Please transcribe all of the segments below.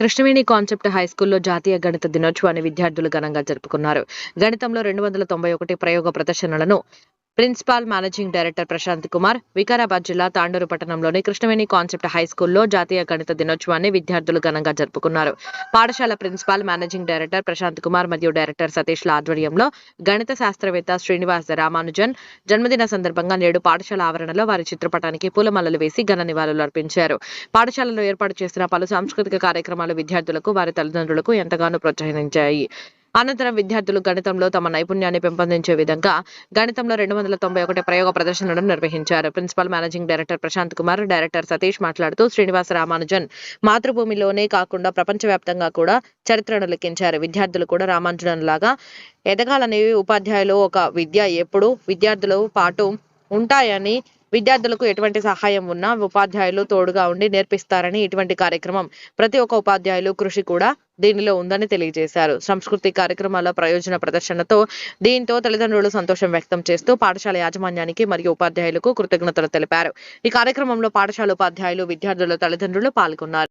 కృష్ణవేణి కాన్సెప్ట్ హైస్కూల్లో జాతీయ గణిత దినోత్సవాన్ని విద్యార్థులు ఘనంగా జరుపుకున్నారు. గణితంలో 291 ప్రయోగ ప్రదర్శనలను principal managing director Prashant Kumar Vikarabad జిల్లా తాండూరు పట్టణంలోని కృష్ణవేణి కాన్సెప్ట్ హైస్కూల్లో జాతీయ గణిత దినోత్సవాన్ని విద్యార్థులు ఘనంగా జరుపుకున్నారు. పాఠశాల principal managing director Prashant Kumar మరియు డైరెక్టర్ సతీష్ల ఆధ్వర్యంలో గణిత శాస్త్రవేత్త శ్రీనివాస్ రామానుజన్ జన్మదిన సందర్భంగా నేడు పాఠశాల ఆవరణలో వారి చిత్రపటానికి పూలమాలలు వేసి ఘన నివాళులు అర్పించారు. పాఠశాలలో ఏర్పాటు చేసిన పలు సాంస్కృతిక కార్యక్రమాలు విద్యార్థులకు వారి తల్లిదండ్రులకు ఎంతగానో ప్రోత్సహించాయి. అనంతరం విద్యార్థులు గణితంలో తమ నైపుణ్యాన్ని పెంపొందించే విధంగా గణితంలో 291 ప్రయోగ ప్రదర్శనలను నిర్వహించారు. Principal managing director Prashant Kumar, director Satish మాట్లాడుతూ శ్రీనివాస రామానుజన్ మాతృభూమిలోనే కాకుండా ప్రపంచవ్యాప్తంగా కూడా చరిత్రను లిఖించారు. విద్యార్థులు కూడా రామానుజన్ లాగా ఎదగాలని, ఉపాధ్యాయులు ఒక విద్య ఎప్పుడు విద్యార్థుల పాటు ఉంటాయని, విద్యార్థులకు ఎటువంటి సహాయం ఉన్నా ఉపాధ్యాయులు తోడుగా ఉండి నేర్పిస్తారని, ఇటువంటి కార్యక్రమం ప్రతి ఒక్క ఉపాధ్యాయులు కృషి కూడా దీనిలో ఉందని తెలియజేశారు. సంస్కృతి కార్యక్రమాల ప్రయోజన ప్రదర్శనతో దీంతో తల్లిదండ్రులు సంతోషం వ్యక్తం చేస్తూ పాఠశాల యాజమాన్యానికి మరియు ఉపాధ్యాయులకు కృతజ్ఞతలు తెలిపారు. ఈ కార్యక్రమంలో పాఠశాల ఉపాధ్యాయులు, విద్యార్థుల తల్లిదండ్రులు పాల్గొన్నారు.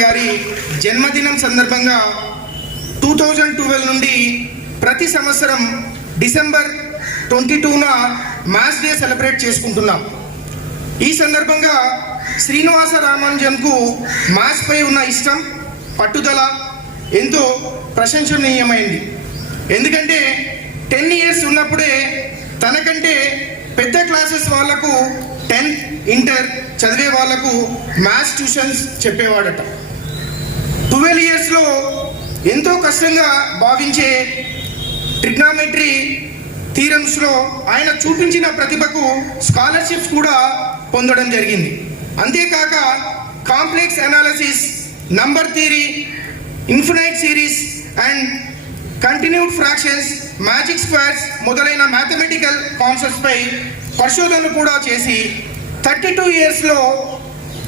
గారి జన్మదినం సందర్భంగా 2012 నుండి ప్రతి సంవత్సరం డిసెంబర్ 22న మ్యాథ్స్ డే సెలబ్రేట్ చేసుకుంటున్నాం. ఈ సందర్భంగా శ్రీనివాస రామానుజన్కు మ్యాథ్స్ పై ఉన్న ఇష్టం, పట్టుదల ఎంతో ప్రశంసనీయమైంది. ఎందుకంటే 10 ఇయర్స్ ఉన్నప్పుడే తనకంటే పెద్ద క్లాసెస్ వాళ్లకు 10th ఇంటర్ చదివే వాళ్లకు మ్యాథ్స్ ట్యూషన్స్ చెప్పేవాడట. 12 ఇయర్స్లో ఎంతో కష్టంగా భావించే ట్రిగ్నామెట్రీ థీరమ్స్లో ఆయన చూపించిన ప్రతిభకు స్కాలర్షిప్స్ కూడా పొందడం జరిగింది. అంతేకాక complex analysis, number theory, infinite series and continued fractions, magic squares మొదలైన మ్యాథమెటికల్ కాన్సెప్ట్స్ పై పరిశోధనలు కూడా చేసి 32 ఇయర్స్లో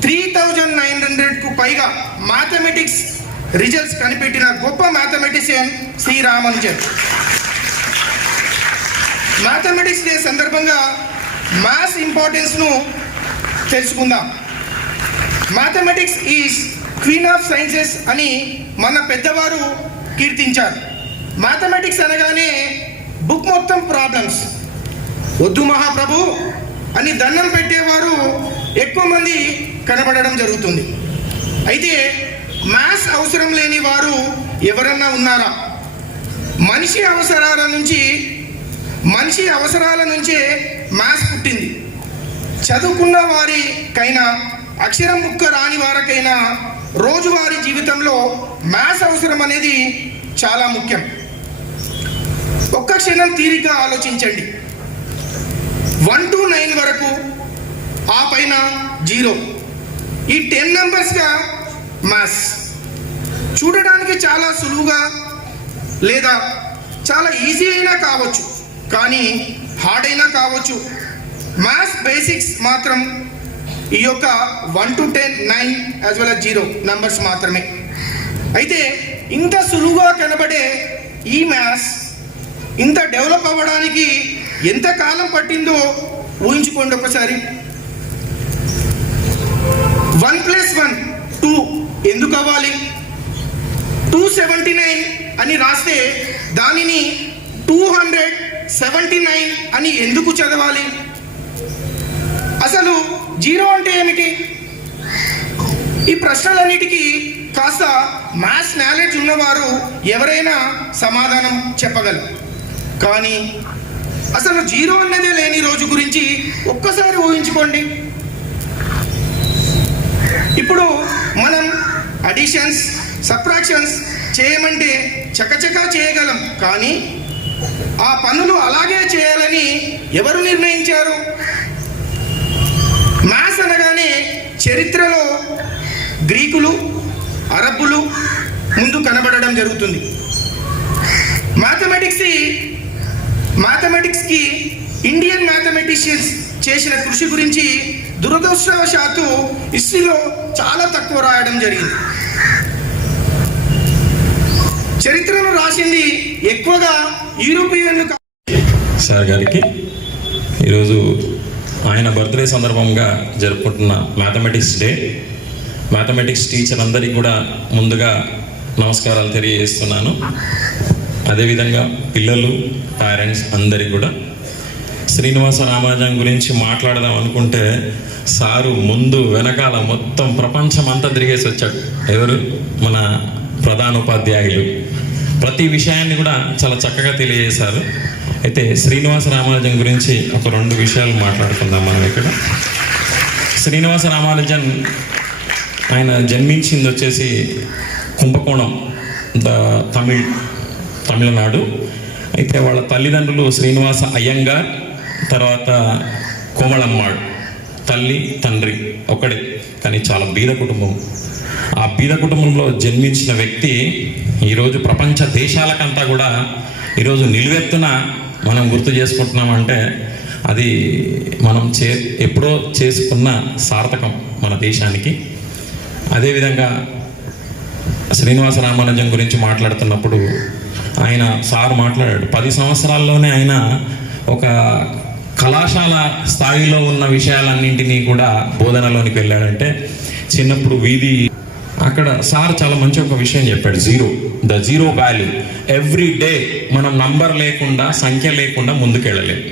3900కు పైగా మ్యాథమెటిక్స్ రిజల్ట్స్ కనిపెట్టిన గొప్ప mathematician Sri Ramanujan. Mathematics day సందర్భంగా మ్యాథ్స్ ఇంపార్టెన్స్ను తెలుసుకుందాం. Mathematics is queen of sciences అని మన పెద్దవారు కీర్తించారు. మ్యాథమెటిక్స్ అనగానే బుక్ మొత్తం ప్రాబ్లమ్స్, వద్దు మహాప్రభు అని దండం పెట్టేవారు ఎక్కువ మంది కనబడడం జరుగుతుంది. అయితే మ్యాథ్స్ అవసరం లేని వారు ఎవరన్నా ఉన్నారా? మనిషి అవసరాల నుంచే మ్యాథ్స్ పుట్టింది. చదువుకున్న వారికైనా అక్షరం ముక్క రాని వారికైనా రోజువారీ జీవితంలో మ్యాథ్స్ అవసరం అనేది చాలా ముఖ్యం. ఒక్క క్షణం తీరిగా ఆలోచించండి. 1 to 9 వరకు, ఆ పైన 0, ఈ 10 నెంబర్స్గా మ్యాథ్స్ చూడడానికి చాలా సులువుగా లేదా చాలా ఈజీ అయినా కావచ్చు, కానీ హార్డ్ అయినా కావచ్చు. మ్యాథ్స్ బేసిక్స్ మాత్రం ఈ యొక్క 1 to 10, 9 యాజ్ వెల్ as 0 నంబర్స్ మాత్రమే. అయితే ఇంత సులువుగా కనబడే ఈ మ్యాథ్స్ ఇంత డెవలప్ అవ్వడానికి ఎంత కాలం పట్టిందో ఊహించుకోండి ఒకసారి. 1 + 1 2 ఎందుకు అవ్వాలి? 279 అని రాస్తే దానిని 279 అని ఎందుకు చదవాలి? అసలు 0 అంటే ఏమిటి? ఈ ప్రశ్నలన్నిటికీ కాస్త మ్యాథ్స్ నాలెడ్జ్ ఉన్నవారు ఎవరైనా సమాధానం చెప్పగలరు. కానీ అసలు 0 అన్నదే లేని రోజు గురించి ఒక్కసారి ఊహించుకోండి. ఇప్పుడు మనం అడిషన్స్, సబ్ట్రాక్షన్స్ చేయమంటే చకచకా చేయగలం, కానీ ఆ పనులు అలాగే చేయాలని ఎవరు నిర్ణయించారు? మ్యాథ్స్ అనగానే చరిత్రలో గ్రీకులు, అరబ్బులు ముందు కనబడడం జరుగుతుంది. మ్యాథమెటిక్స్కి ఇండియన్ మ్యాథమెటిషియన్స్ చేసిన కృషి గురించి దురదృష్టవశాత్తు హిస్టరీలో చాలా తక్కువ రాయడం జరిగింది. చరిత్రను రాసింది ఎక్కువగా యూరోపియన్లు. సార్ గారికి ఈరోజు ఆయన బర్త్డే సందర్భంగా జరుపుకుంటున్న మ్యాథమెటిక్స్ డే. మ్యాథమెటిక్స్ టీచర్ అందరికీ కూడా ముందుగా నమస్కారాలు తెలియజేస్తున్నాను. అదేవిధంగా పిల్లలు, పేరెంట్స్ అందరికీ కూడా. శ్రీనివాస రామానుజన్ గురించి మాట్లాడదాం అనుకుంటే సారు ముందు వెనకాల మొత్తం ప్రపంచం అంతా తిరిగేసి వచ్చాడు. ఎవరు? మన ప్రధానోపాధ్యాయులు. ప్రతి విషయాన్ని కూడా చాలా చక్కగా తెలియజేశారు. అయితే శ్రీనివాస రామానుజన్ గురించి ఒక 2 విషయాలు మాట్లాడుకుందాం మనం ఇక్కడ. శ్రీనివాస రామానుజన్ ఆయన జన్మించింది వచ్చేసి కుంభకోణం, తమిళనాడు. అయితే వాళ్ళ తల్లిదండ్రులు శ్రీనివాస అయ్యంగార్, తర్వాత కోమళమ్మాళ్. తల్లి తండ్రి ఒకడే, కానీ చాలా బీద కుటుంబం. ఆ బీద కుటుంబంలో జన్మించిన వ్యక్తి ఈరోజు ప్రపంచ దేశాలకంతా కూడా ఈరోజు నిలువెత్తున మనం గుర్తు చేసుకుంటున్నామంటే అది మనం ఎప్పుడో చేసుకున్న సార్థకం మన దేశానికి. అదేవిధంగా శ్రీనివాస రామానుజన్ గురించి మాట్లాడుతున్నప్పుడు ఆయన సార్ మాట్లాడాడు, 10 సంవత్సరాల్లోనే ఆయన ఒక కళాశాల స్థాయిలో ఉన్న విషయాలన్నింటినీ కూడా బోధనలోనికి వెళ్ళాడంటే. చిన్నప్పుడు వీధి అక్కడ సార్ చాలా మంచి ఒక విషయం చెప్పాడు, the zero value. Every day మనం నంబర్ లేకుండా, సంఖ్య లేకుండా ముందుకెళ్ళలేము.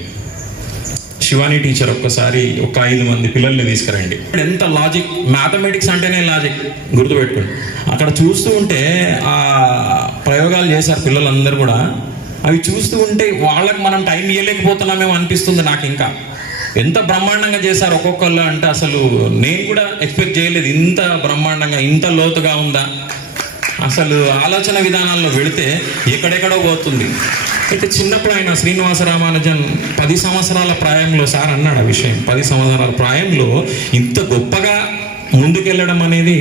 శివాని టీచర్ ఒక్కసారి ఒక 5 మంది పిల్లల్ని తీసుకురండి. ఎంత లాజిక్! మ్యాథమెటిక్స్ అంటేనే లాజిక్, గుర్తుపెట్టుకోండి. అక్కడ చూస్తూ ఉంటే ఆ ప్రయోగాలు చేశారు పిల్లలందరూ కూడా. అవి చూస్తూ ఉంటే వాళ్ళకి మనం టైం ఇవ్వలేకపోతున్నామేమో అనిపిస్తుంది నాకు. ఇంకా ఎంత బ్రహ్మాండంగా చేశారు ఒక్కొక్కళ్ళు అంటే అసలు నేను కూడా ఎక్స్పెక్ట్ చేయలేదు. ఇంత బ్రహ్మాండంగా, ఇంత లోతుగా ఉందా? అసలు ఆలోచన విధానాల్లో వెళితే ఎక్కడెక్కడో పోతుంది. అయితే చిన్నప్పుడు ఆయన శ్రీనివాస రామానుజన్ 10 సంవత్సరాల ప్రాయంలో సార్ అన్నాడు ఆ విషయం. 10 సంవత్సరాల ప్రాయంలో ఇంత గొప్పగా ముందుకెళ్ళడం అనేది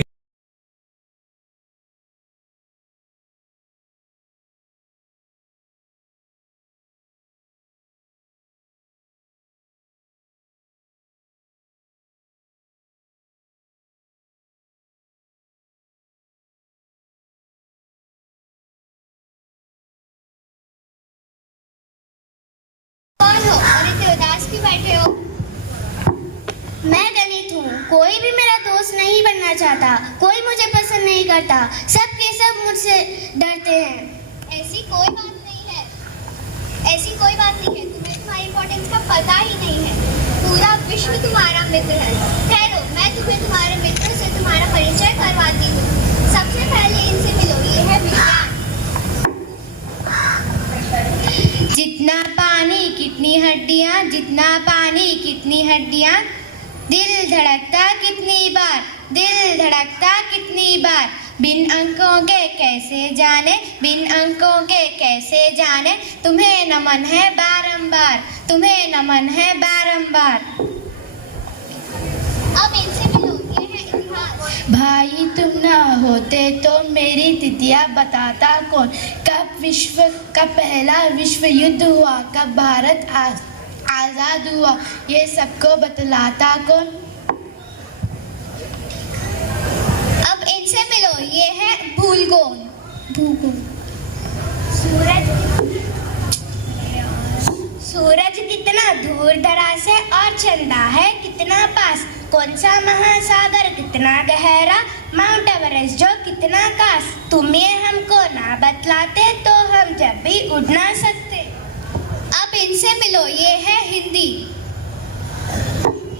कौन हो और इतने उदास क्यों बैठे हो? मैं दलित हूँ, कोई भी मेरा दोस्त नहीं बनना चाहता, कोई मुझे पसंद नहीं करता, सब के सब मुझसे डरते हैं। ऐसी कोई बात नहीं है, ऐसी कोई बात नहीं है, तुम्हें तुम्हारी इम्पोर्टेंस का पता ही नहीं है। पूरा विश्व तुम्हारा मित्र है। ठहरो, मैं तुम्हें तुम्हारे मित्र से तुम्हारा परिचय करवाती हूँ। सबसे पहले इनसे मिलो, ये है विज्ञान। जितना पानी कितनी हड्डियाँ, जितना पानी कितनी हड्डियाँ, दिल धड़कता कितनी बार, दिल धड़कता कितनी बार, बिन अंकों के कैसे जाने, बिन अंकों के कैसे जाने, तुम्हें नमन है बारंबार, तुम्हें नमन है बारंबार। अब इनसे मिलो, ये है इतिहास। भाई तुम ना होते तो मेरी तिथियां बताता कौन, कब विश्व का पहला विश्व युद्ध हुआ, कब भारत आजाद हुआ, ये सबको बतलाता कौन। अब इनसे मिलो, ये है भूगोल। भूगोल। सूरज कितना दूर दराज है और चंदा है कितना पास, कौन सा महासागर कितना गहरा, माउंट एवरेस्ट जो कितना कास, तुम ये हमको ना बतलाते तो हम जब भी उड़ ना सकते। अब इनसे मिलो, ये है हिंदी।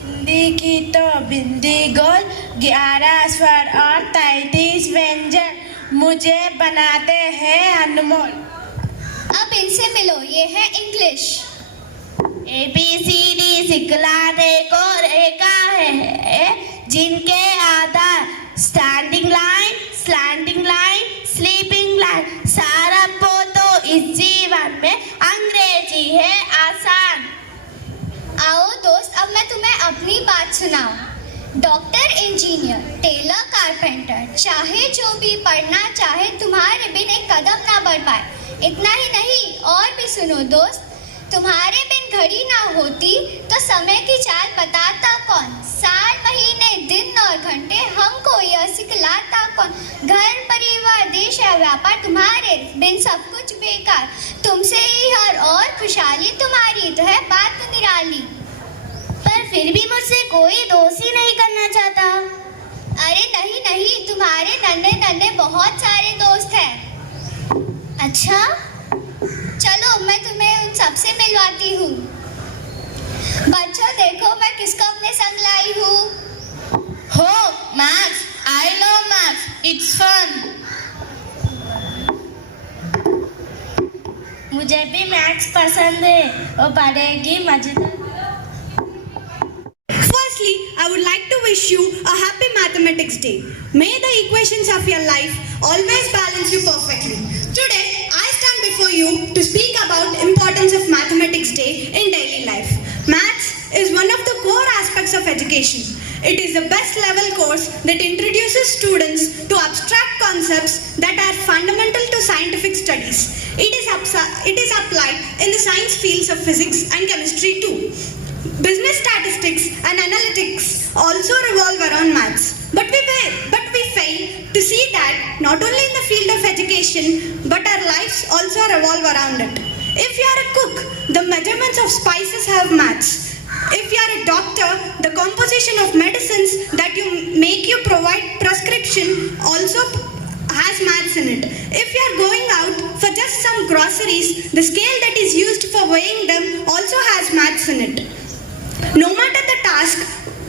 हिंदी की तो बिंदी गोल, 11 स्वर और 33 व्यंजन मुझे बनाते हैं अनमोल। अब इनसे मिलो, ये है इंग्लिश। ABCD सिखलाने को रेखा है, जिनके आधार standing line, slanting line, sleeping line, सारा पो तो इस जीवन में अंग्रेजी है आसान। आओ दोस्त, अब मैं तुम्हें अपनी बात सुनाऊं। डॉक्टर, इंजीनियर, टेलर, कारपेंटर, चाहे जो भी पढ़ना चाहे, तुम्हारे बिन एक कदम ना बढ़ पाए। इतना ही नहीं, और भी सुनो दोस्त, तुम्हारे बिन घड़ी ना होती तो समय की चाल बताता कौन, साल महीने दिन और घंटे हमको यह सिखलाता कौन, घर परिवार देश या व्यापार तुम्हारे बिन सब कुछ बेकार, तुमसे ही हर और खुशहाली तुम्हारी तो है बात निराली। पर फिर भी मुझसे कोई दोस्त ही नहीं करना चाहता। अरे नहीं नहीं, तुम्हारे नन्हे नन्हे बहुत सारे दोस्त हैं। अच्छा, चलो मैं तुम्हें उन सबसे मिलवाती हूँ। बच्चों देखो, मैं किसको अपने संग लाई हूँ। हो maths, I love maths, it's fun. मुझे भी मैथ्स पसंद है, वो पढ़ेगी मजेदार। Firstly, I would like to wish you a happy Mathematics Day. May the equations of your life always balance you perfectly. Today, I stand before you to speak about importance of Mathematics Day in daily life. Maths is one of the core aspects of education. It is the best level course that introduces students to abstract concepts that are fundamental to scientific studies. It is applied in the science fields of physics and chemistry too. Business statistics and analytics also revolve around maths. But we fail to see that not only in the field of education, but our lives also revolve around it. If you are a cook, the measurements of spices have maths. If you are a doctor, the composition of medicines that you make you provide prescription also has maths in it. If you are going out for just some groceries, the scale that is used for weighing them also has maths in it. No matter the task,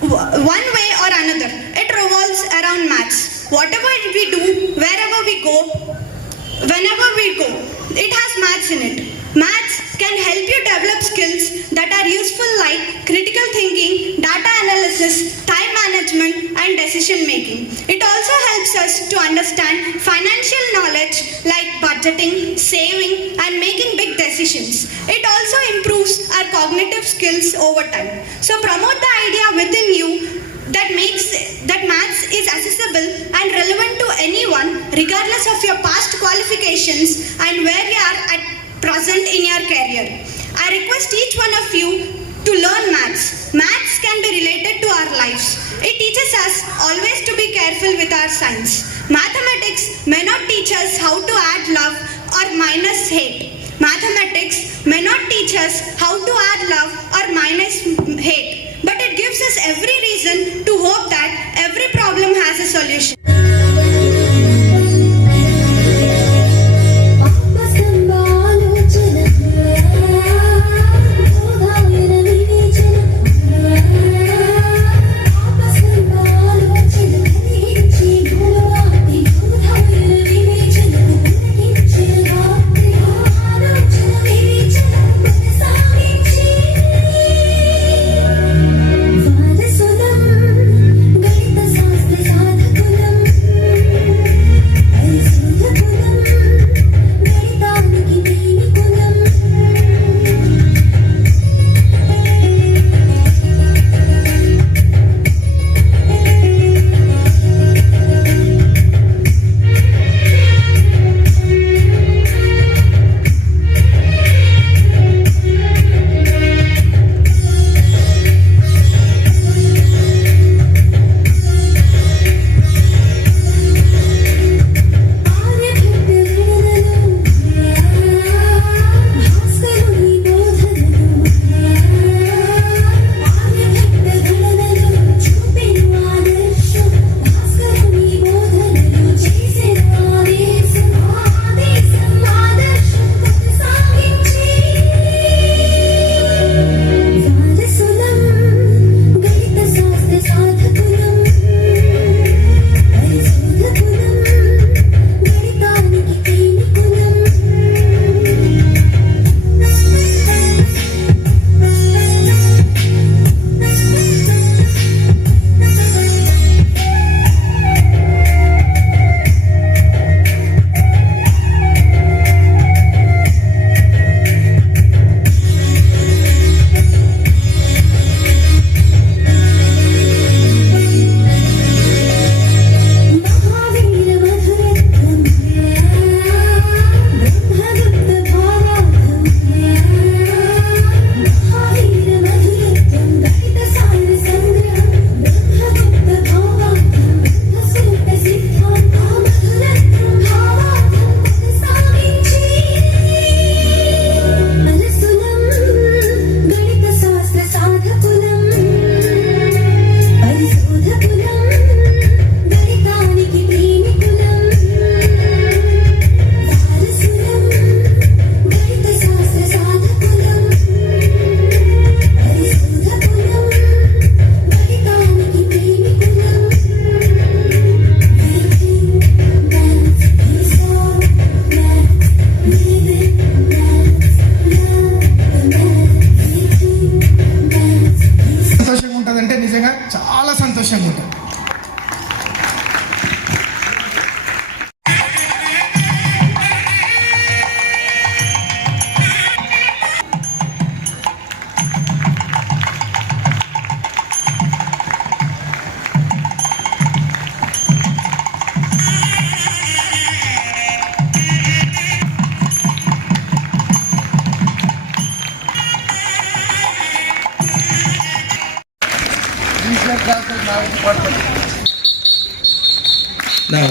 one way or another, it revolves around maths. Whatever we do, wherever we go, whenever we go, it has maths in it. Maths can help you develop skills that are useful like critical thinking, data analysis, time management, and decision making. It also helps us to understand financial knowledge like budgeting, saving, and making big decisions. decisions. It also improves our cognitive skills over time. So promote the idea within you that maths is accessible and relevant to anyone regardless of your past qualifications and where you are at present in your career. I request each one of you to learn maths. Maths can be related to our lives. It teaches us always to be careful with our science. Mathematics may not teach us how to add love or minus hate. Mathematics may not teach us how to add love or minus hate, but it gives us every reason to hope that every problem has a solution. చాలా సంతోషంగా ఉంటుంది. Now,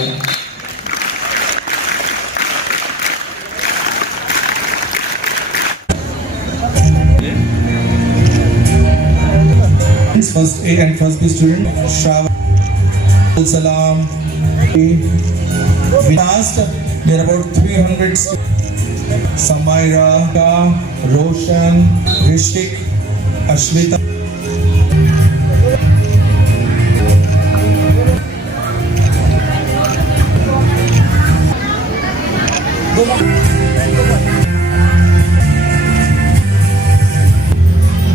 first A and first B student, Shravan, Salam. We asked, there are about 300 Samaira, Roshan, Rishik, Ashmita.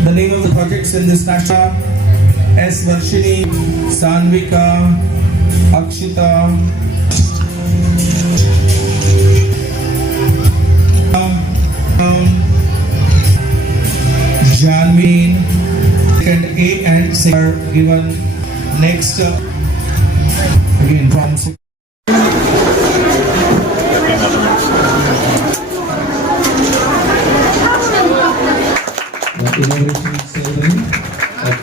The name of the projects in this national S. Varshini, Sanvika, Akshita, are given next again from the inauguration ceremony of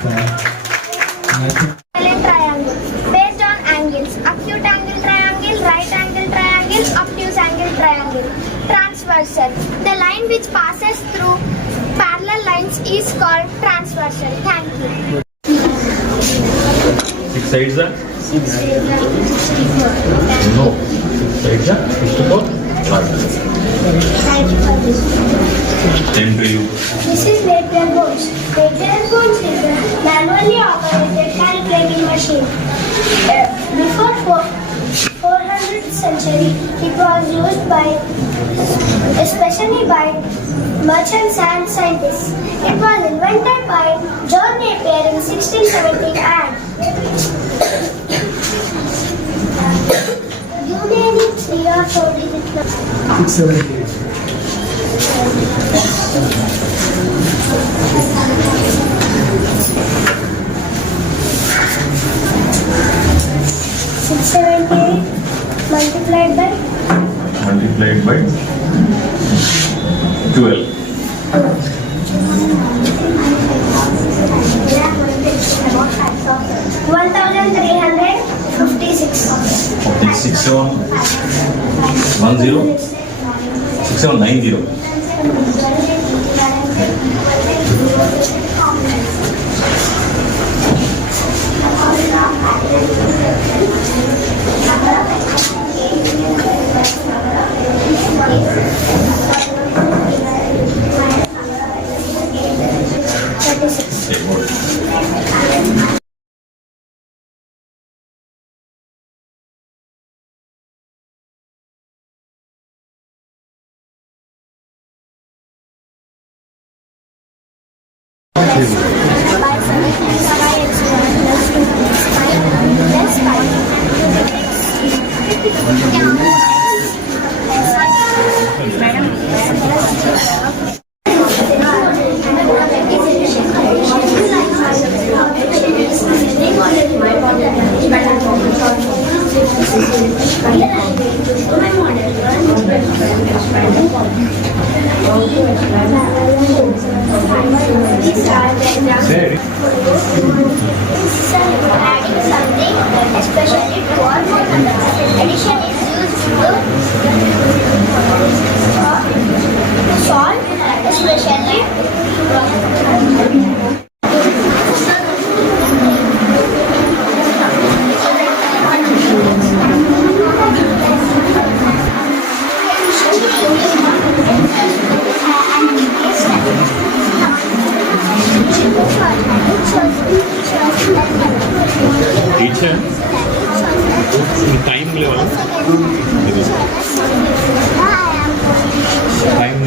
Triangle based on angles: acute angle triangle, right angle triangle, obtuse angle triangle. Transversal: the line which passes through parallel lines is called transversal. Thank you. 6 sides are? 64. No. 6 sides are 64. Thank you for this. Same to you. This is Napier bones. Napier bones is a manually operated calculating machine. Before 400th century, it was used especially by merchants and scientists. It was invented by John Napier in 1670 and you may need 3 or 4 digit numbers. 678 multiplied by 12. 1356. 6710. 6790. Adding something, especially to all addition is used to solve, especially Teacher, time level. Time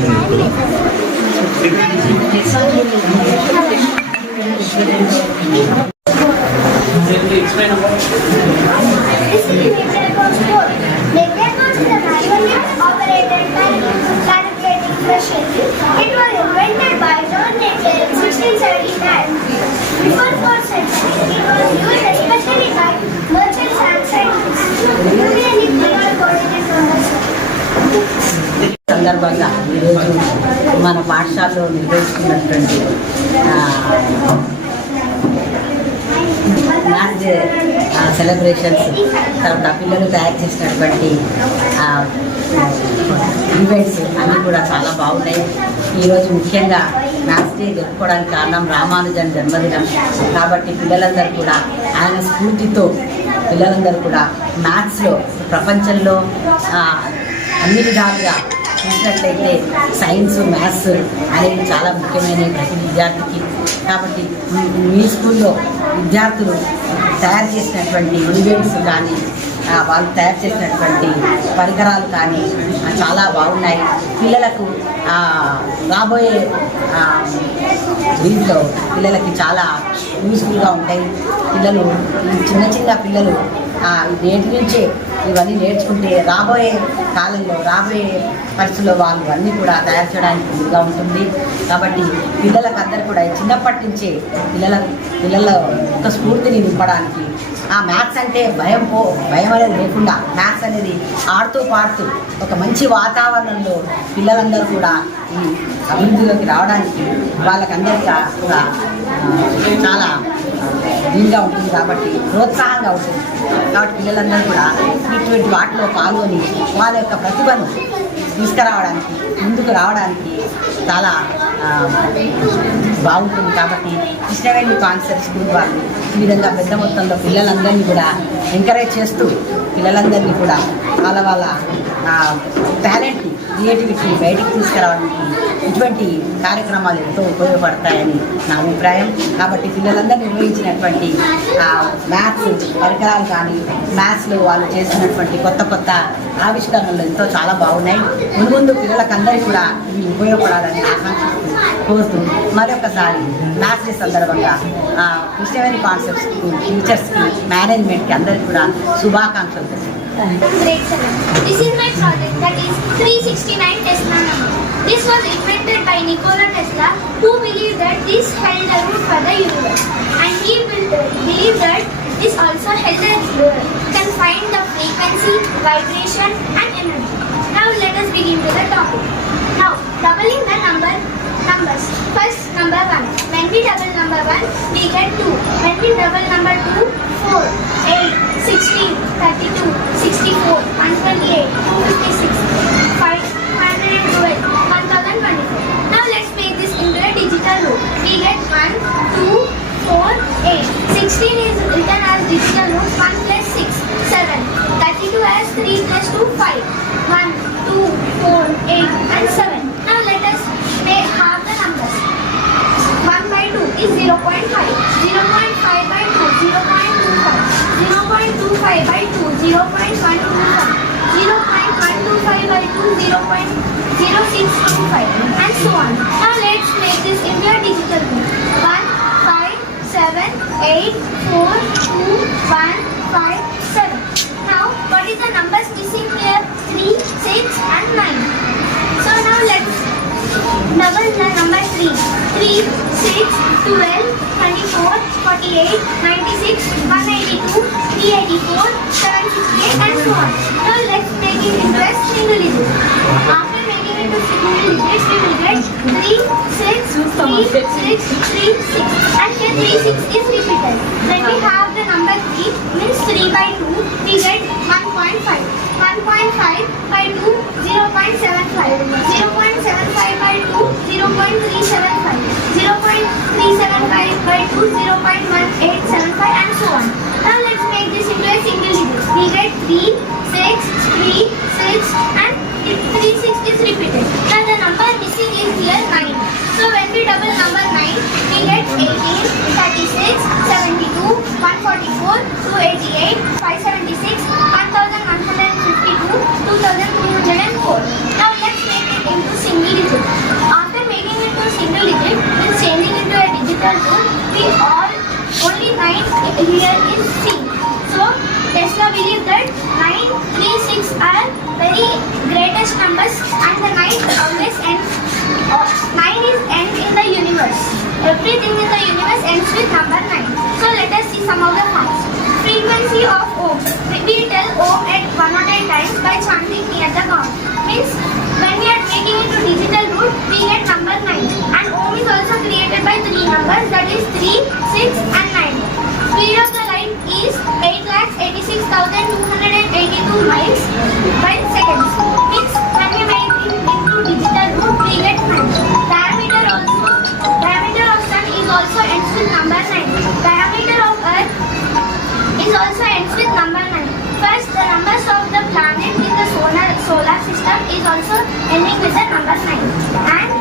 operated calculating machine. It was invented by John Napier in 1679. Before 4th century, it was used especially by merchants and scientists. Usually, coordinate numbers. సందర్భంగా ఈరోజు మన పాఠశాలలో నిర్వహిస్తున్నటువంటి maths day celebrations, తర్వాత పిల్లలు తయారు చేసినటువంటి ఈవెంట్స్ అన్నీ కూడా చాలా బాగున్నాయి. ఈరోజు ముఖ్యంగా మ్యాథ్స్ డే జరుపుకోవడానికి కారణం రామానుజన్ జన్మదినం కాబట్టి పిల్లలందరూ కూడా ఆయన స్ఫూర్తితో పిల్లలందరూ కూడా మ్యాథ్స్లో ప్రపంచంలో అన్ని విధాలుగా చూసినట్లయితే సైన్స్ మ్యాథ్స్ అనేవి చాలా ముఖ్యమైనవి ప్రతి విద్యార్థికి. కాబట్టి మీ స్కూల్లో విద్యార్థులు తయారు చేసినటువంటి ఈవెంట్స్ కానీ వాళ్ళు తయారు చేసినటువంటి పరికరాలు కానీ చాలా బాగున్నాయి. పిల్లలకు రాబోయే దీంట్లో పిల్లలకి చాలా యూస్ఫుల్గా ఉంటాయి. పిల్లలు చిన్న పిల్లలు నేటి నుంచే ఇవన్నీ నేర్చుకుంటే రాబోయే కాలంలో రాబోయే పరిస్థితుల్లో వాళ్ళు అన్నీ కూడా తయారు చేయడానికి వీలుగా ఉంటుంది. కాబట్టి పిల్లలకు అందరూ కూడా చిన్నప్పటి నుంచే పిల్లల ఒక స్ఫూర్తిని నింపడానికి ఆ మ్యాథ్స్ అంటే భయం అనేది లేకుండా మ్యాథ్స్ అనేది ఆడుతూ పాడుతూ ఒక మంచి వాతావరణంలో పిల్లలందరూ కూడా ఈ అభివృద్ధిలోకి రావడానికి వాళ్ళకందరికీ కూడా చాలా దీనిగా ఉంటుంది కాబట్టి ప్రోత్సాహంగా ఉంటుంది. కాబట్టి పిల్లలందరూ కూడా ఇటువంటి వాటిలో పాల్గొని వాళ్ళ యొక్క ప్రతిభను తీసుకురావడానికి ముందుకు రావడానికి చాలా బాగుంటుంది. కాబట్టి కృష్ణవేణి కాన్సెప్ట్ స్కూల్ వాళ్ళు ఈ విధంగా పెద్ద మొత్తంలో పిల్లలందరినీ కూడా ఎంకరేజ్ చేస్తూ పిల్లలందరినీ కూడా వాళ్ళ టాలెంట్ని క్రియేటివిటీని బయటికి తీసుకురావడానికి ఇటువంటి కార్యక్రమాలు ఎంతో ఉపయోగపడతాయని నా అభిప్రాయం. కాబట్టి పిల్లలందరూ నిర్వహించినటువంటి మ్యాథ్స్ పరికరాలు కానీ మ్యాథ్స్లో వాళ్ళు చేసినటువంటి కొత్త ఆవిష్కరణలు ఎంతో చాలా బాగున్నాయి. ముందు పిల్లలకందరికీ కూడా ఇవి ఉపయోగపడాలని ఆకాంక్షిస్తూ కోరుతూ మరొకసారి మ్యాథ్స్ డే సందర్భంగా కృష్ణవేణి కాన్సెప్ట్ స్కూల్ టీచర్స్కి మేనేజ్మెంట్కి అందరికీ కూడా శుభాకాంక్షలు తెలుసు. Grade 7. This is my project, that is 369 Tesla number. This was invented by Nikola Tesla, who believed that this held the root for the universe, and he believed that this also held can find the frequency, vibration, and energy. Now let us begin to the topic. Now, doubling the numbers. First, number 1. When we double number 1, we get 2. When we double number 2, 4, 8, 16, 32, 64, 128, 256, 512, 1024. Now let's make this into a digital root. We get 1, 2, 4, 8. 16 is written as digital root. 1 plus 6, 7. 32 as 3 plus 2, 5. 1, 2, 4, 8 and 7. Now let us make half the numbers. 1 by 2 is 0.5. 0.5 by 2, 0.25. 0.25 by 2, 0.125. 0.125 by 2, 0.0625 and so on. Now let's make this into a digital root. 1, 5, 7, 8, 4, 2, 1, 5, 7. Now what is the numbers missing here? 3, 6 and 9. So now let's double the number 3. 3, 6, 12, 24, 48, 96, 182, 384, 768 and so on. Now let's make it into a single digit. After making it into single digits, we will get 3, 6, 3, 6, 3, 6 and here 3, 6 is repeated. When we have the number 3 means 3 by 2, we get 1.5. 1.5 by 2, 0.75. 0.75 by 2, 0.375. 0.375 by 2, 0.1875 and so on. Now let's make this into a single digit. We get 3, 6, 3, 6 and 3, 6 is repeated. Now the number missing is here 9. So when we double number 9, we get 18, 36, 72, 144, 288, 576, 1152, 2304. Now let's make it into single digit. After making it to single digit, means changing into a digital root, we only 9 here is C. So Tesla believed that 9, 3, 6 are very greatest numbers and the 9 always ends. 9 is end in the universe. Everything in the universe ends with number 9. So let us see some of the facts. Frequency of ohm. We tell ohm at 108 times by chanting near the gong. Means when we are making it to digital root, we get number 9. And ohm is also created by 3 numbers, that is 3, 6 and 9. Speed of the light is 8,86,282 miles by seconds. Means when we make it into digital root, we get 9. Diameter of sun is also ends with number 9. Diameter of earth is also ends with number 9. First, the numbers of the planet in the solar system is also ending with the number 9. And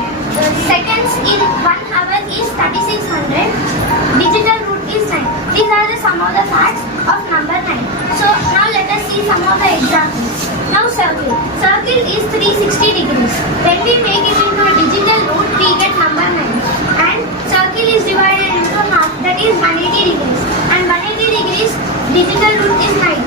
seconds in 1 hour is 3600. Digital root is 9. These are some of the facts of number 9. So now let us see some of the examples. Now circle. Circle is 360 degrees. When we make it into a digital root, we get number 9. And circle is divided into half, that is 180 degrees. And 180 degrees, digital root is 9.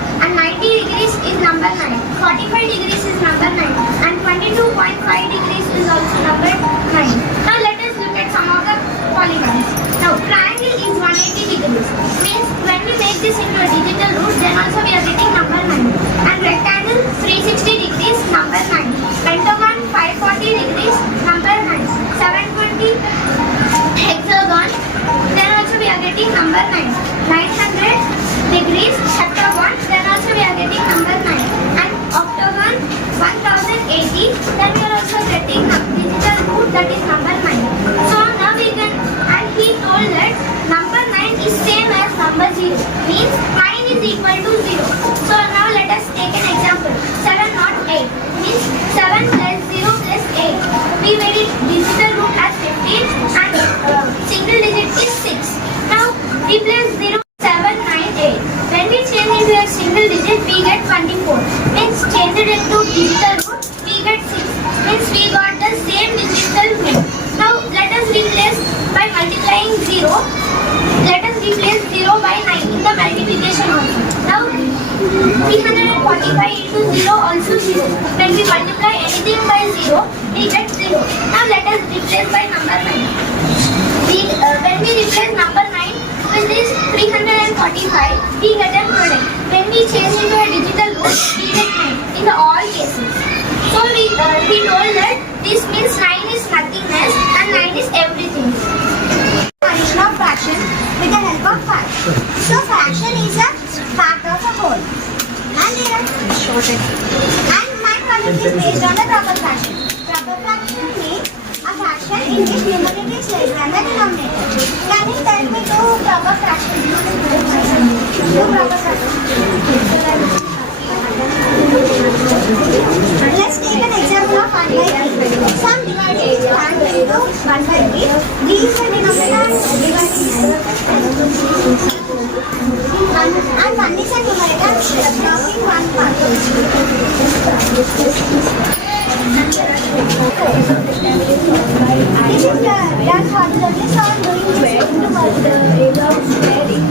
means 9 is equal to 0. So now let us take an example. 7 not 8 means 7 plus 0 plus 8. We made it digital root as 15 and single digit is 6. Now replace 0, 7, 9, 8. When we change into a single digit, we get 24. Means change it into digital root, we get 6. Means we got the same digital root. Now let us replace by multiplying 0. Let us replace 0 by 9 in the multiplication also. Now 345 into 0 also 0. When we multiply anything by 0, we get 0. Now let us replace by number 9. When we replace number 9 with this 345, we get a product. When we change into a digital root, we get 9 in the all cases. So we told that this means 9 is nothingness and 9 is everything. Addition of fraction with the help of 5. So fraction is a part of a whole. And my project is based on the proper fraction. Proper fraction means a fraction in which numerator is less than the denominator. Can you tell me two proper fractions? Two proper fractions. Let's take an example of 1 by 3. Some divided is 1 into 1 by 3. These are denominator and dividing and 1 is a numerator dropping 1 part. This is done horizontally, so I am doing this into the area of squaring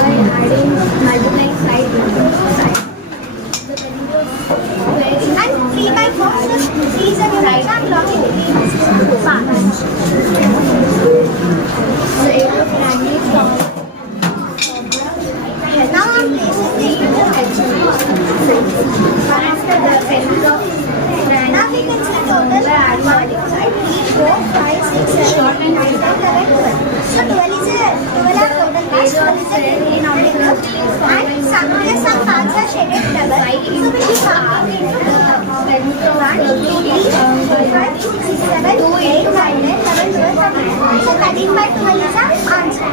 by adding multiplying side to side. And 3 by 4, so 3 is a numerator, I am blocking 3 parts. So area of triangle is now I am placing the unit after the center of now we can see total 1, 2, 3, 4, 5, 6, 7, 8, 9, 10, 11, 12. So 12 is a total base, 12 is a denominator, and some parts are shaded double. So we will count into 1, 2, 3, 4, 5, 6, 7, 8, 9, 10, 11, 12, 13. So 13 by 12 is our answer.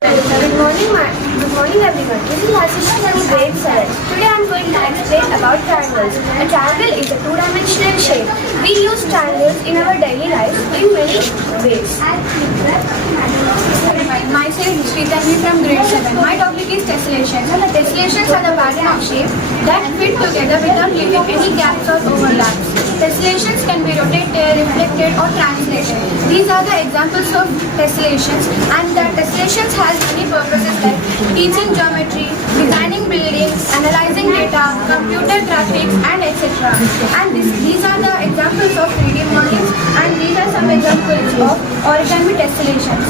Good morning everyone. This is Hasina from grade 7. Today I am going to explain about triangles. A triangle is a two-dimensional shape. We use triangles in our daily life in many ways. Myself is Sritanvi from grade 7. My topic is tessellations. Tessellations are the pattern of shapes that fit together without leaving any gaps or overlaps. Tessellations can be rotated, reflected or translated. These are the examples of tessellations, and the tessellations has many purposes like teaching geometry, designing buildings, analyzing data, computer graphics and etc. And these are the examples of 3D models, and these are some examples of origami tessellations.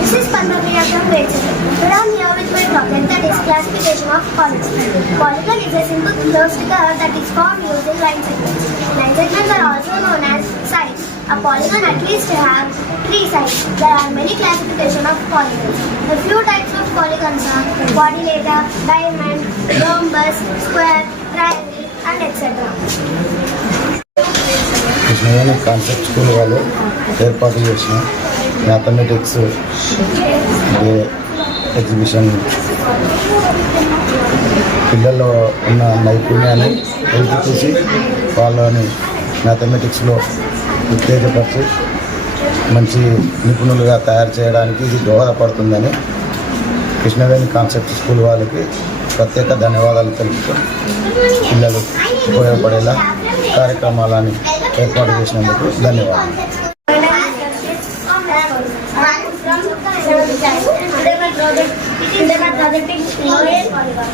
This is Pandrapriya from grade 7. Today I am here with my topic, that is classification of polygons. Polygon is a simple closed curve that is formed using line segments. Line segments are also known as sides. A polygon at least have 3 sides. There are many classifications of polygons. The few types of polygons are quadrilateral, diamond, rhombus, square, triangle and etc. Krishnaveni concept school వాళ్ళు ఏర్పాటు చేసిన mathematics day exhibition పిల్లల్లో ఉన్న నైపుణ్యాన్ని వెలికి చూసి వాళ్ళని మ్యాథమెటిక్స్లో ఉత్తేజపరిచి మంచి నిపుణులుగా తయారు చేయడానికి ఇది దోహదపడుతుందని కృష్ణవేణి కాన్సెప్ట్ స్కూల్ వాళ్ళకి ప్రత్యేక ధన్యవాదాలు తెలుపుతూ పిల్లలు ఉపయోగపడేలా కార్యక్రమాలను ఏర్పాటు చేసినందుకు ధన్యవాదాలు.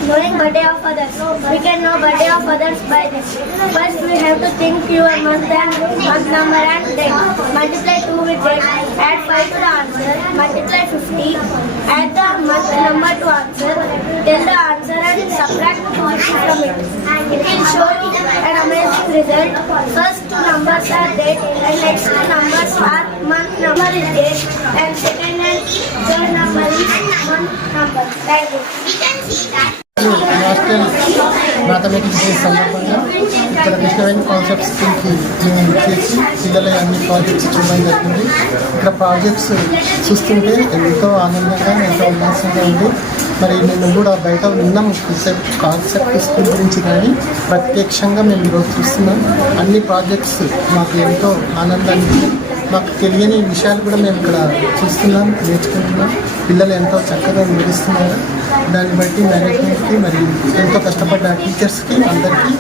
Knowing birthday of others. We can know birthday of others by this. First we have to think your month and month number and date. Multiply 2 with date. Add 5 to the answer. Multiply 50. Add the month number to answer. Tell the answer and subtract 50 from it. It will show you an amazing result. First 2 numbers are date and next 2 numbers are month number is date and second and third number is month number. Thank you. We can see that. National mathematics day సందర్భంగా ఇక్కడ కృష్ణవేణి కాన్సెప్ట్ స్కూల్కి మేము చేసి పిల్లల అన్ని ప్రాజెక్ట్స్ చూడడం జరిగింది. ఇక్కడ ప్రాజెక్ట్స్ చూస్తుంటే ఎంతో ఆనందంగా ఎంతో ఉల్లాసంగా ఉంది. మరి మేము కూడా బయట విన్నాం కాన్సెప్ట్ స్కూల్ గురించి, కానీ ప్రత్యక్షంగా మేము ఈరోజు చూస్తున్నాం. అన్ని ప్రాజెక్ట్స్ మాకు ఎంతో ఆనందాన్ని, మాకు తెలియని విషయాలు కూడా మేము ఇక్కడ చూస్తున్నాం, నేర్చుకుంటున్నాం. పిల్లలు ఎంతో చక్కగా వివరిస్తున్నారు. దాన్ని బట్టి మేనేజ్మెంట్కి మరి ఎంతో కష్టపడ్డ టీచర్స్కి అందరికీ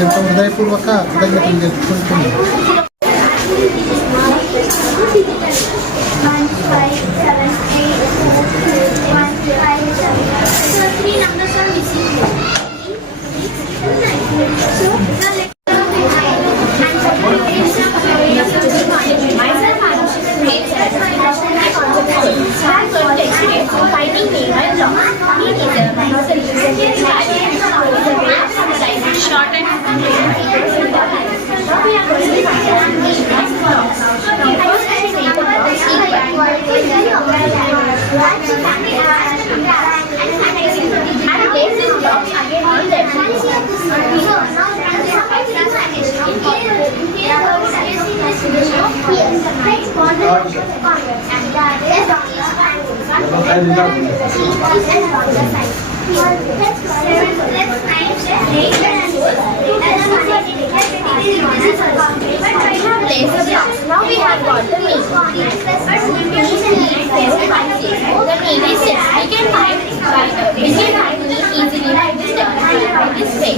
ఎంతో హృదయపూర్వక కృతజ్ఞతలు తెలుపుకుంటున్నాం. Now we have got the mean. The mean is 6. We can find mean easily by this way.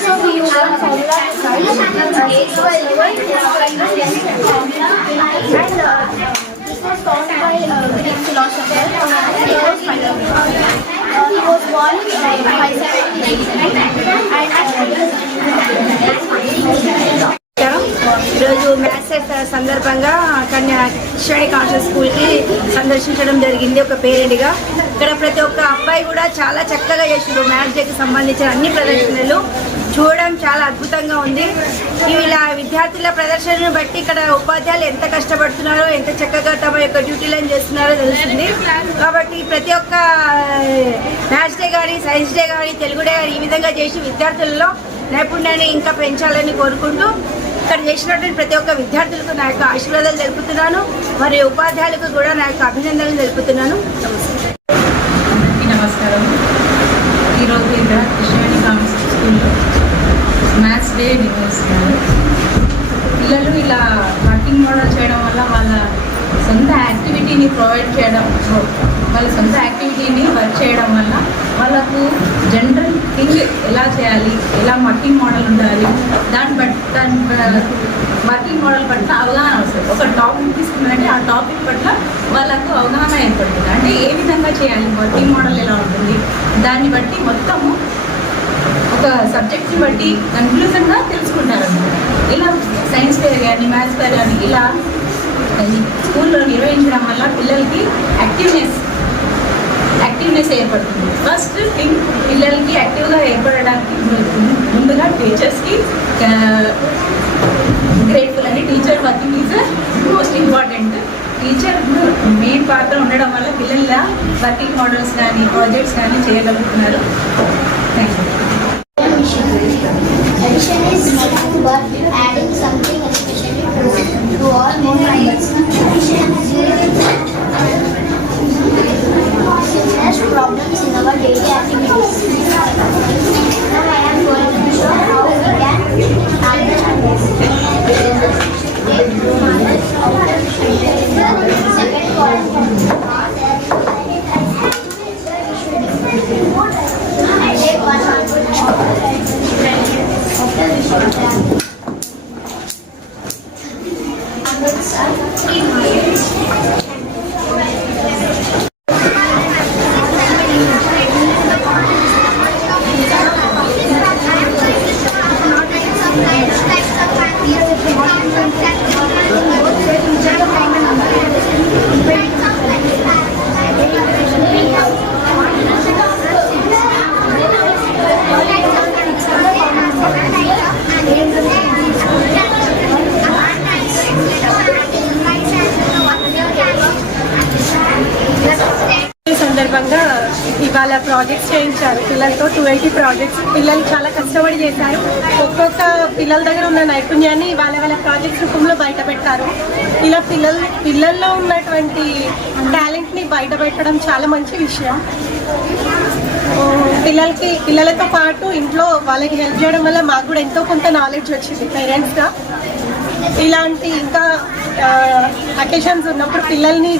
So we use one formula to find this was found by Greek philosopher he was born in 579 ఈరోజు మ్యాథ్స్ సందర్భంగా కృష్ణవేణి కాన్సెప్ట్ స్కూల్కి సందర్శించడం జరిగింది ఒక పేరెంట్గా. ఇక్కడ ప్రతి ఒక్క అబ్బాయి కూడా చాలా చక్కగా చేసారు. మ్యాథ్స్ డేకి సంబంధించిన అన్ని ప్రదర్శనలు చూడడం చాలా అద్భుతంగా ఉంది. ఇలా విద్యార్థుల ప్రదర్శనను బట్టి ఇక్కడ ఉపాధ్యాయులు ఎంత కష్టపడుతున్నారో, ఎంత చక్కగా తమ యొక్క డ్యూటీలను చేస్తున్నారో తెలుస్తుంది. కాబట్టి ప్రతి ఒక్క మ్యాథ్స్ డే కానీ, సైన్స్ డే కానీ, తెలుగు డే కానీ ఈ విధంగా చేసి విద్యార్థులలో నైపుణ్యాన్ని ఇంకా పెంచాలని కోరుకుంటూ ఇక్కడ చేసినటువంటి ప్రతి ఒక్క విద్యార్థులకు నా యొక్క ఆశీర్వాదాలు తెలుపుతున్నాను. మరియు ఉపాధ్యాయులకు కూడా నా యొక్క అభినందనలు తెలుపుతున్నాను. నమస్కారం. ఈరోజు ఇక్కడ కృష్ణవేణి కాన్సెప్ట్ స్కూల్లో మ్యాథ్స్ డే నిర్వహిస్తున్నారు. పిల్లలు ఇలా వర్కింగ్ మోడల్ చేయడం వల్ల వాళ్ళ సొంత యాక్టివిటీని ప్రొవైడ్ చేయడం, వాళ్ళ సొంత యాక్టివిటీని వర్క్ చేయడం వల్ల వాళ్ళకు జనరల్ థింగ్ ఎలా చేయాలి, ఎలా వర్కింగ్ మోడల్ ఉండాలి, దాని వర్కింగ్ మోడల్ పట్ల అవగాహన వస్తుంది. ఒక టాపిక్ తీసుకున్నారంటే ఆ టాపిక్ పట్ల వాళ్ళకు అవగాహన ఏర్పడుతుంది. అంటే ఏ విధంగా చేయాలి, వర్కింగ్ మోడల్ ఎలా ఉంటుంది, దాన్ని బట్టి మొత్తము ఒక సబ్జెక్ట్ని బట్టి కన్క్లూజన్గా తెలుసుకుంటారు అన్నమాట. ఇలా సైన్స్ ఫేర్ కానీ, మ్యాథ్స్ ఫేర్ కానీ ఇలా స్కూల్లో నిర్వహించడం వల్ల పిల్లలకి యాక్టివ్నెస్ ఏర్పడుతుంది. ఫస్ట్ థింగ్ పిల్లలకి యాక్టివ్గా ఏర్పడడానికి ముందుగా టీచర్స్కి గ్రేట్ఫుల్ అని. Teacher working is most important. Teacher main పాత్ర ఉండడం వల్ల పిల్లల వర్కింగ్ మోడల్స్ కానీ, ప్రాజెక్ట్స్ కానీ చేయగలుగుతున్నారు. Thank you. Addition is nothing but adding something especially to all more numbers. Simplest problems in our daily activities. Now I am going to show how we can understand this. Take 2 minutes out of the second column. Take 1 minute. Projects చేయించారు పిల్లలతో. 280 ప్రాజెక్ట్స్ పిల్లలు చాలా కష్టపడి చేశారు. ఒక్కొక్క పిల్లల దగ్గర ఉన్న నైపుణ్యాన్ని వాళ్ళ ప్రాజెక్ట్స్ రూపంలో బయట పెట్టారు. ఇలా పిల్లల్లో ఉన్నటువంటి టాలెంట్ని బయట పెట్టడం చాలా మంచి విషయం. పిల్లలతో పాటు ఇంట్లో వాళ్ళకి హెల్ప్ చేయడం వల్ల మాకు కూడా ఎంతో కొంత నాలెడ్జ్ వచ్చింది పేరెంట్స్గా. ఇలాంటి ఇంకా అకేషన్స్ ఉన్నప్పుడు పిల్లల్ని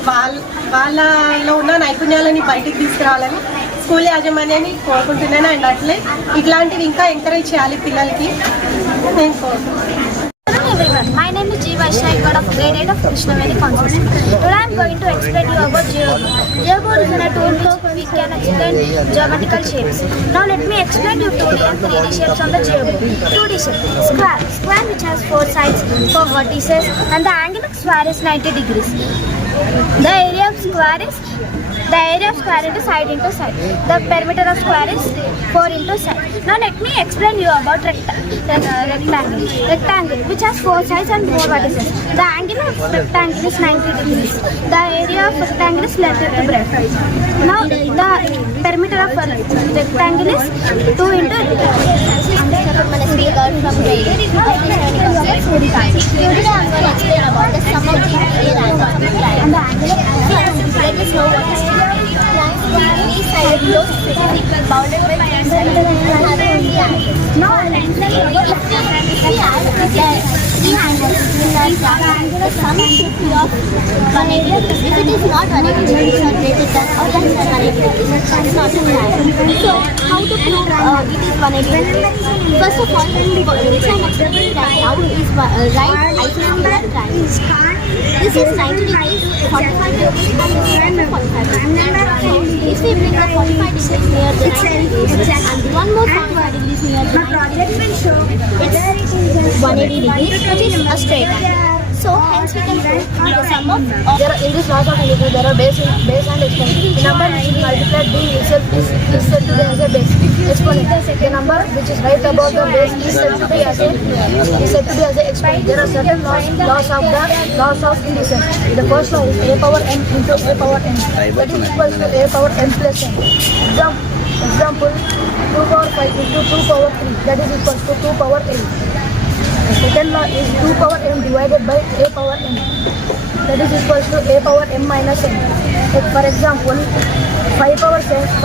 వాళ్ళలో ఉన్న నైపుణ్యాలని బయటికి తీసుకురావాలని స్కూల్ యాజమాన్యాన్ని కోరుకుంటున్నాను. అండ్ అట్లే ఇట్లాంటివి ఇంకా ఎంకరేజ్ చేయాలి పిల్లలకి నేను కోరుకుంటున్నాను. Hello everyone, my name is G. Vaishnavi God of grade 8 of Krishnaveni Concept. Today I am going to explain you about geoboard. Geoboard is a tool which we can explain geometrical shapes. Now let me explain you 2D and 3D shapes on the geoboard. 2D shape, square which has 4 sides, 4 vertices, and the angle of square is 90 degrees. The area of square is into side into side. The perimeter of square is 4 into side. Now let me explain you about rectangle. Rectangle which has 4 sides and 4 vertices. The angle of rectangle is 90 degrees. The area of rectangle is length into breadth. Now the perimeter of rectangle is 2 into from grade 8. Today I am going to explain about the sum of the area and the angle of let us know what is three sided block bounded by 3 sides. Now I will explain about if we add the 3 angles in the triangular sum should be of 180 degrees. If it is not 180 degrees or greater than or less than 180 degrees, it is not a triangle. So how to prove it is 180 degrees? First of all, which I am explaining right now is right isosceles triangle. This is 90 degrees, 45 degrees, and 45 degrees. If we bring the 45 degrees near the and one more 45 degrees near the project will show it's 180 degrees, which is a straight line. So hence we can prove the sum of in this laws of integration there are base and exponent. The number which is multiplied being itself is said to be as a base. Exponent. The number which is right above the base is said to be as a exponent. There are certain laws of indices. The first law is a power n into a power n. That is equal to a power n plus n. Example 2 power 5 into 2 power 3. That is equal to 2 power 8. The second law is 2 power m divided by a power n. That is equal to a power m minus n. For example, 5 power 7